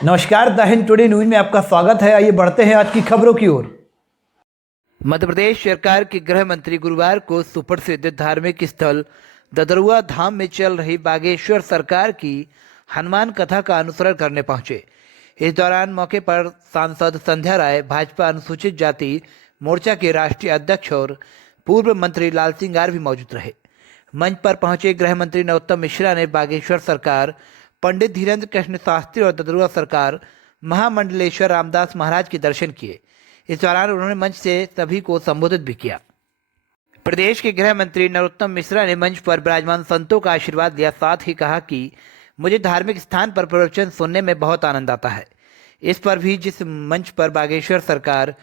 नमस्कार, the Hind today news में आपका स्वागत है। आइए बढ़ते हैं आज की खबरों की ओर। मध्य प्रदेश सरकार के गृह मंत्री गुरुवार को सुप्रसिद्ध धार्मिक स्थल ददरुआ धाम में चल रही बागेश्वर सरकार की हनुमान कथा का अनुसरण करने पहुंचे। इस दौरान मौके पर सांसद संध्या राय, भाजपा अनुसूचित जाति मोर्चा के राष्ट्रीय अध्यक्ष और पूर्व मंत्री लाल सिंह आर भी मौजूद रहे। मंच पर पहुंचे गृह मंत्री नरोत्तम मिश्रा ने बागेश्वर सरकार, पंडित धीरेन्द्र कृष्ण शास्त्री और ददरुआ सरकार महामंडलेश्वर रामदास महाराज के दर्शन किए। इस दौरान उन्होंने मंच से सभी को संबोधित भी किया। प्रदेश के गृह मंत्री नरोत्तम मिश्रा ने मंच पर विराजमान संतों का आशीर्वाद लिया। साथ ही कहा कि मुझे धार्मिक स्थान पर प्रवचन सुनने में बहुत आनंद आता है। इस पर भी जिस मंच पर बागेश्वर सरकार,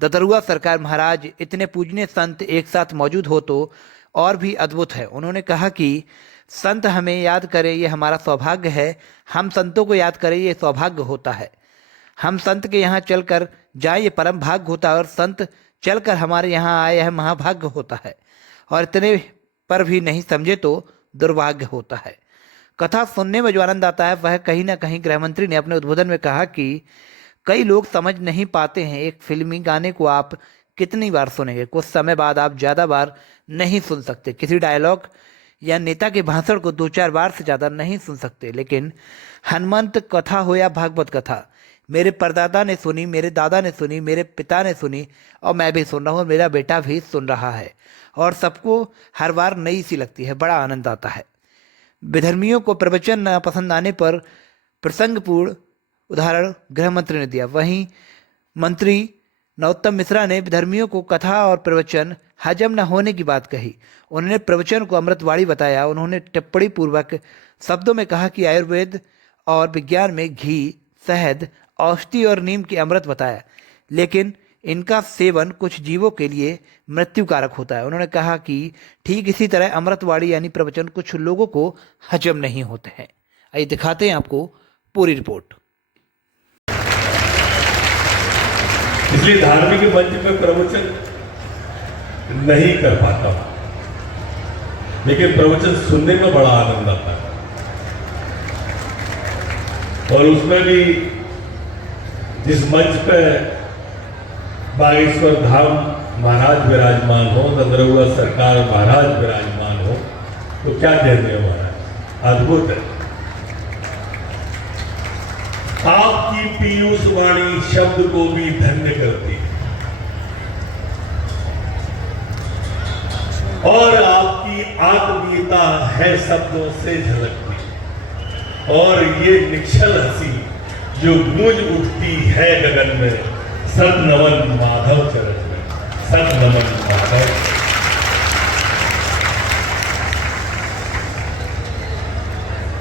ददरुआ सरकार महाराज, इतने पूजनीय संत एक साथ मौजूद हो तो और भी अद्भुत है। उन्होंने कहा कि संत हमें याद करें ये हमारा सौभाग्य है, हम संतों को याद करें ये सौभाग्य होता है। हम संत के यहाँ चलकर जाए ये परम भाग्य होता है, और संत चलकर हमारे यहाँ आए यह महाभाग्य होता है, और इतने पर भी नहीं समझे तो दुर्भाग्य होता है। कथा सुनने में जो आनंद आता है वह कहीं ना कहीं गृह मंत्री ने अपने उद्बोधन में कहा कि कई लोग समझ नहीं पाते हैं। एक फिल्मी गाने को आप कितनी बार सुनेंगे, कुछ समय बाद आप ज़्यादा बार नहीं सुन सकते। किसी डायलॉग या नेता के भाषण को 2-4 बार से ज़्यादा नहीं सुन सकते। लेकिन हनुमंत कथा हो या भागवत कथा, मेरे परदादा ने सुनी, मेरे दादा ने सुनी, मेरे पिता ने सुनी, और मैं भी सुन रहा हूँ, मेरा बेटा भी सुन रहा है, और सबको हर बार नई सी लगती है, बड़ा आनंद आता है। विधर्मियों को प्रवचन न पसंद आने पर प्रसंगपूर्ण उदाहरण गृह मंत्री ने दिया। वहीं मंत्री नरोत्तम मिश्रा ने विधर्मियों को कथा और प्रवचन हजम न होने की बात कही। उन्होंने प्रवचन को अमृतवाणी बताया। उन्होंने टिप्पणी पूर्वक शब्दों में कहा कि आयुर्वेद और विज्ञान में घी, शहद, औषधि और नीम के अमृत बताया, लेकिन इनका सेवन कुछ जीवों के लिए मृत्युकारक होता है। उन्होंने कहा कि ठीक इसी तरह अमृतवाणी यानी प्रवचन कुछ लोगों को हजम नहीं होते हैं। आइए दिखाते हैं आपको पूरी रिपोर्ट। इसलिए धार्मिक मंच में प्रवचन नहीं कर पाता हूं, लेकिन प्रवचन सुनने में बड़ा आनंद आता है। और उसमें भी जिस मंच पे बागेश्वर धाम महाराज विराजमान हो, ददरुआ सरकार महाराज विराजमान हो, तो क्या कहने वाला है, अद्भुत है। आपकी पीयूष वाणी शब्द को भी धन्य करती है, और आपकी आत्मीयता है शब्दों से झलकती, और ये निश्चल हंसी जो गूंज उठती है गगन में, सत नमन माधव चरण में, सत नमन माधव।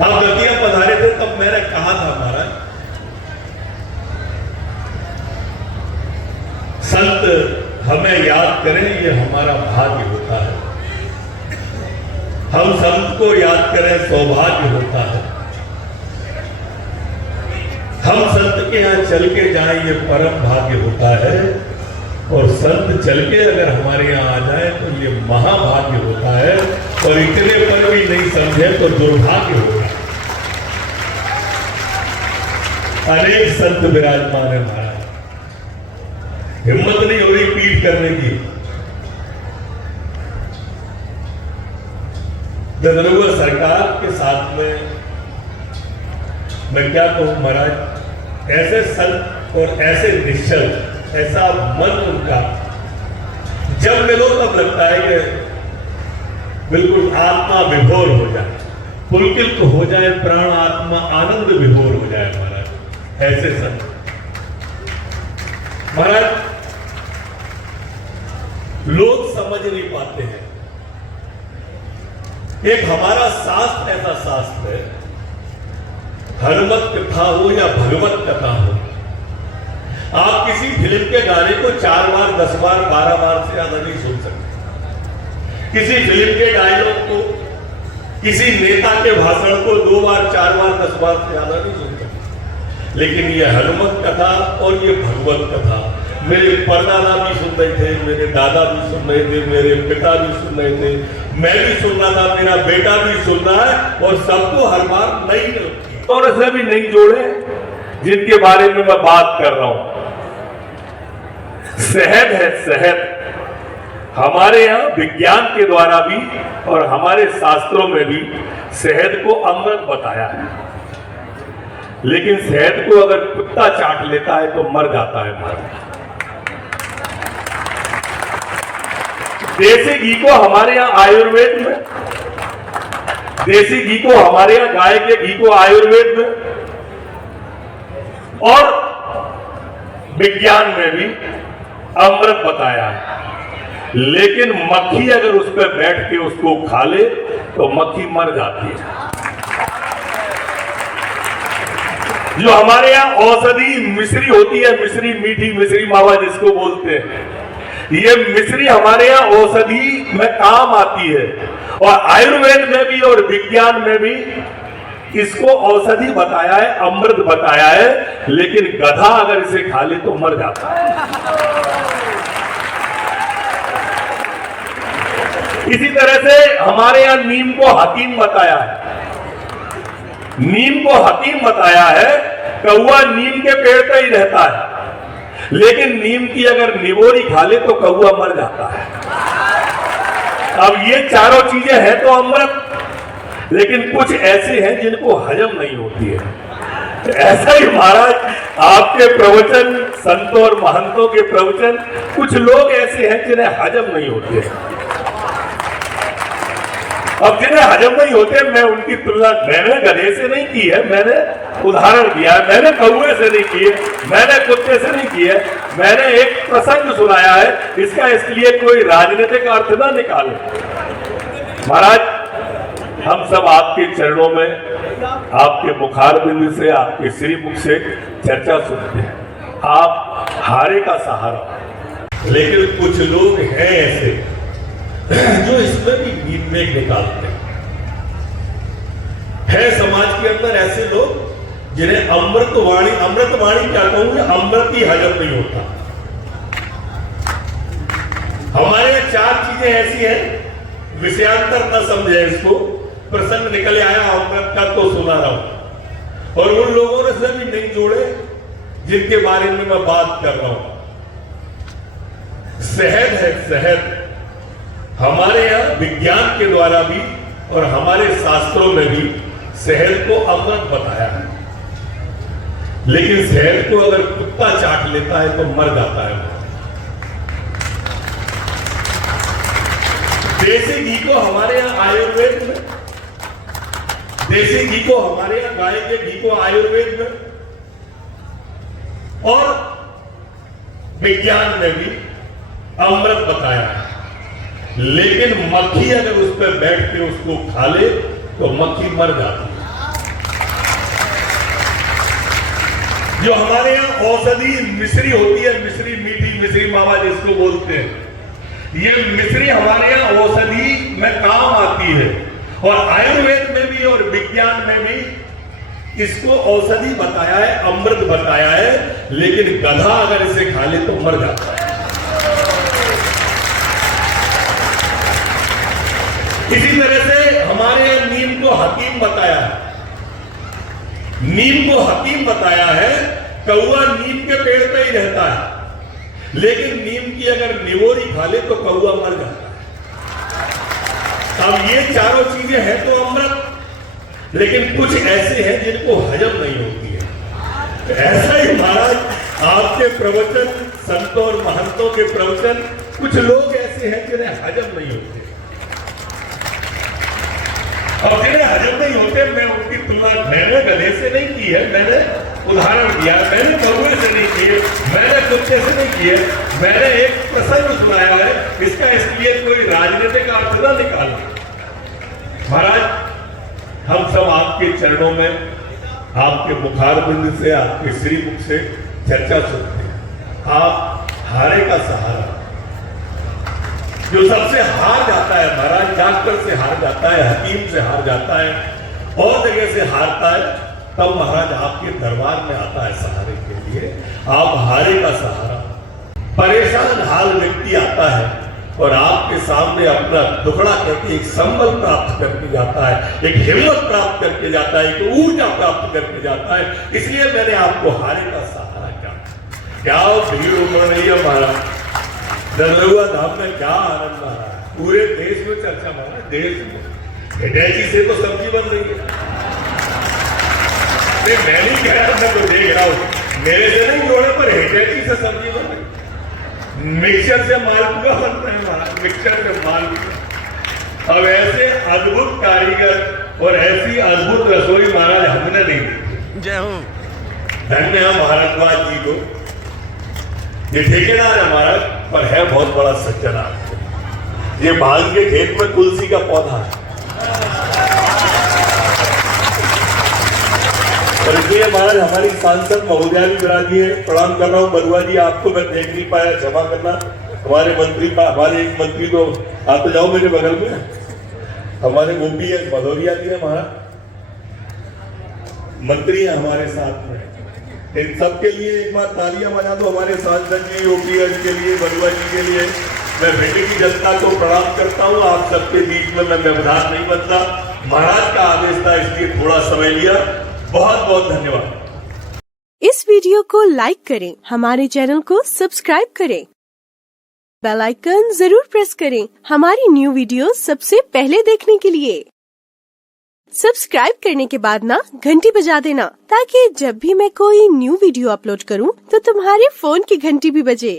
आप गतियां पधारे थे तब मैंने कहा था महाराज, संत हमें याद करें ये हमारा भाग्य होता है, हम संत को याद करें सौभाग्य होता है, हम संत के यहाँ चल के जाएं ये परम भाग्य होता है, और संत चल के अगर हमारे यहाँ आ जाए तो ये महाभाग्य होता है, और इतने पर भी नहीं समझे तो दुर्भाग्य होता है। अनेक संत विराजमान है महाराज, हिम्मत नहीं हो रही पीठ करने की। ददरुआ सरकार के साथ में मैं क्या कहूं महाराज, ऐसे संत और ऐसे निश्चल, ऐसा मन उनका जब मिलो तब लगता है कि बिल्कुल आत्मा विभोर हो जाए, पुलकित हो जाए, प्राण आत्मा आनंद विभोर हो जाए महाराज, ऐसे संत महाराज। लोग समझ नहीं पाते हैं, एक हमारा शास्त्र ऐसा शास्त्र है, हनुमत कथा हो या भगवत कथा हो, आप किसी फिल्म के गाने को 4 बार, 10 बार, 12 बार से ज्यादा नहीं सुन सकते। किसी फिल्म के डायलॉग को, किसी नेता के भाषण को 2 बार, 4 बार, 10 बार से ज्यादा नहीं सुन सकते। लेकिन ये हनुमत कथा और ये भगवत कथा मेरे परदादा भी सुन रहे थे, मेरे दादा भी सुन रहे थे, मेरे पिता भी सुन रहे थे, मैं भी सुन रहा था, मेरा बेटा भी सुन रहा है, और सबको हर बार नई लगती है। और ऐसे भी नहीं जोड़े जिनके बारे में मैं बात कर रहा हूं, शहद है शहद। हमारे यहां विज्ञान के द्वारा भी और हमारे शास्त्रों में भी शहद को अमृत बताया है, लेकिन शहद को अगर कुत्ता चाट लेता है तो मर जाता है। देसी घी को हमारे यहां आयुर्वेद में, देसी घी को हमारे यहां गाय के घी को आयुर्वेद में और विज्ञान में भी अमृत बताया है, लेकिन मक्खी अगर उस पर बैठ के उसको खा ले तो मक्खी मर जाती है। जो हमारे यहां औषधि मिश्री होती है, मिश्री, मीठी मिश्री मावा जिसको बोलते हैं, ये मिश्री हमारे यहां औषधि में काम आती है और आयुर्वेद में भी और विज्ञान में भी इसको औषधि बताया है, अमृत बताया है, लेकिन गधा अगर इसे खा ले तो मर जाता है। इसी तरह से हमारे यहां नीम को हकीम बताया है, नीम को हकीम बताया है। कौवा नीम के पेड़ पे ही रहता है, लेकिन नीम की अगर निबोरी खा ले तो कौवा मर जाता है। अब ये चारों चीजें हैं तो अमृत, लेकिन कुछ ऐसे हैं जिनको हजम नहीं होती है। ऐसा ही महाराज आपके प्रवचन, संतों और महंतों के प्रवचन, कुछ लोग ऐसे हैं जिन्हें हजम नहीं होते। अब जिन्हें हजम नहीं होते, मैं उनकी तुलना मैंने गधे से नहीं की है, मैंने उदाहरण दिया है, मैंने कौवे से नहीं की है, मैंने कुत्ते से नहीं की है, मैंने एक प्रसंग सुनाया है। इसका इसलिए कोई राजनीतिक अर्थ ना निकाले। महाराज, हम सब आपके चरणों में, आपके मुखारबिंद से, आपके श्रीमुख से चर्चा सुनते हैं। आप हारे का सहारा, लेकिन कुछ लोग हैं ऐसे जो इसमें भी मीन निकालते हैं। समाज के अंदर ऐसे लोग जिन्हें अमृतवाणी क्या कहूंगे, अमृत ही हजम नहीं होता। हमारे यहाँ चार चीजें ऐसी हैं, विषयांतर न समझे इसको, प्रसंग निकले आया अमृत का तो सुना रहा हूं, और उन लोगों ने से भी नहीं जोड़े जिनके बारे में मैं बात कर रहा हूं। शहद है शहद। हमारे यहां विज्ञान के द्वारा भी और हमारे शास्त्रों में भी शहद को अमृत बताया है, लेकिन शहद को अगर कुत्ता चाट लेता है तो मर जाता है। देसी घी को हमारे यहां आयुर्वेद में, देसी घी को हमारे यहां गाय के घी को आयुर्वेद में और विज्ञान में भी अमृत बताया है, लेकिन मक्खी अगर उस पर बैठ के उसको खा ले तो मक्खी मर जाती है। जो हमारे यहां औषधि मिश्री होती है, मिश्री, मीठी मिश्री मावा जिसको बोलते हैं, ये मिश्री हमारे यहां औषधि में काम आती है और आयुर्वेद में भी और विज्ञान में भी इसको औषधि बताया है, अमृत बताया है, लेकिन गधा अगर इसे खा ले तो मर जाता है। इसी तरह से हमारे यहां नीम को हकीम बताया है, नीम को हकीम बताया है। कौवा नीम के पेड़ पे ही रहता है, लेकिन नीम की अगर निबोरी खा ले तो कौवा मर जाता है। अब ये चारों चीजें हैं तो अमृत, लेकिन कुछ ऐसे हैं जिनको हजम नहीं होती है। ऐसा ही महाराज आपके प्रवचन, संतों और महंतों के प्रवचन, कुछ लोग ऐसे हैं जिन्हें हजम नहीं होते। और जिन्हें हजम नहीं होते, मैं उनकी तुलना मैंने गधे से नहीं की है, मैंने उदाहरण दिया, मैंने कौवे से नहीं की है, मैंने कुत्ते से नहीं की है, मैंने एक प्रसंग सुनाया है। इसका इसलिए कोई राजनीतिक अर्थ ना निकाला। महाराज, हम सब आपके चरणों में, आपके मुखारबिंद से, आपके श्रीमुख से चर्चा सुनते हैं। आप हारे का सहारा। जो सबसे हार जाता है महाराज, डॉक्टर से हार जाता है, हकीम से हार जाता है, और जगह से हारता है, तब महाराज आपके दरबार में आता है सहारे के लिए। आप हारे का सहारा। परेशान हाल व्यक्ति आता है और आपके सामने अपना टुकड़ा करके एक संबल प्राप्त करके जाता है, एक हिम्मत प्राप्त करके जाता है, एक ऊर्जा प्राप्त करके जाता है। इसलिए मैंने आपको हारे का सहारा किया। क्या भीड़ उमड़ रही है महाराज, दरदुआ धाम में क्या आनंद आ रहा है, पूरे देश में चर्चा महाराज, देश में हिटैची से तो सब्जी बन रही है। मैं नहीं कह रहा, मैं तो देख रहा हूं, मेरे से नहीं जोड़े पर हिटैची से सब्जी बन रही, मिक्सचर से मालपुआ बनता है महाराज, मिक्सचर से मालपुआ। अब ऐसे अद्भुत कारीगर और ऐसी अद्भुत रसोई महाराज हमने नहीं देखी। जय हो। धन्य है भारद्वाज जी को, ये ठेकेदार है महाराज, पर है बहुत बड़ा सज्जन। ये भांग के खेत में तुलसी का पौधा है, और इसलिए महाराज हमारी सांसद महोदया भी विराजी है। प्रणाम कर रहा हूँ बरुआ जी, आपको मैं देख नहीं पाया, क्षमा करना। हमारे मंत्री, हमारे एक मंत्री तो आप तो जाओ मेरे बगल में, हमारे गोपी है, भदौरिया जी है महाराज, मंत्री है हमारे साथ में। इन सबके लिए एक बार तालियां बजा दो, हमारे सांसद जी, ओपी के लिए, बरुआ जी के लिए। मैं भिंड की जनता को प्रणाम करता हूँ। आप सबके बीच में मैं व्यवधान नहीं बनता, महाराज का आदेश था इसलिए थोड़ा समय लिया। बहुत बहुत धन्यवाद। इस वीडियो को लाइक करें, हमारे चैनल को सब्सक्राइब करें, बेल आइकन जरूर प्रेस करें हमारी न्यू वीडियो सबसे पहले देखने के लिए। सब्सक्राइब करने के बाद ना घंटी बजा देना, ताकि जब भी मैं कोई न्यू वीडियो अपलोड करूं तो तुम्हारे फोन की घंटी भी बजे।